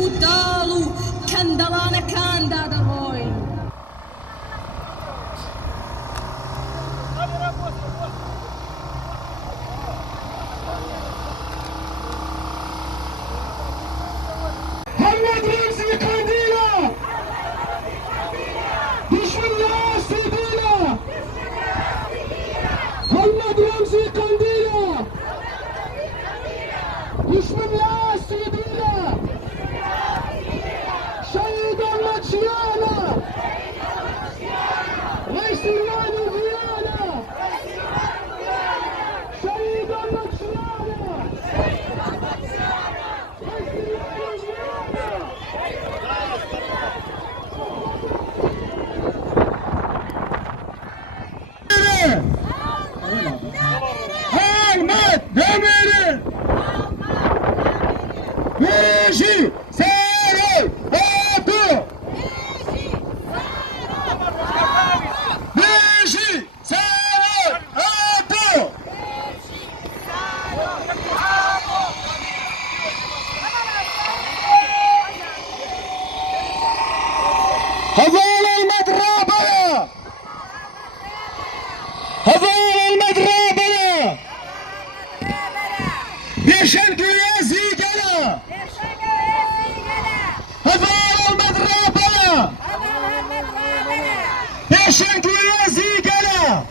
و داڵ و کەندەڵانەکاندا دەڕۆین. محمد رمزی قندیلە دشمن لاسی دیلە محمد رمزی قندیلە دشمن لاسی دیلە شهیدان مچیانە رئیسیان ویانە شهیدان مچیانە Ahmet Demir'in Beşi Sarı Atı Beşi Sarı Atı hevalên medrabaya hevalên medrabaya Beşen güyezi gele hevalên medrabaya Beşen güyezi gele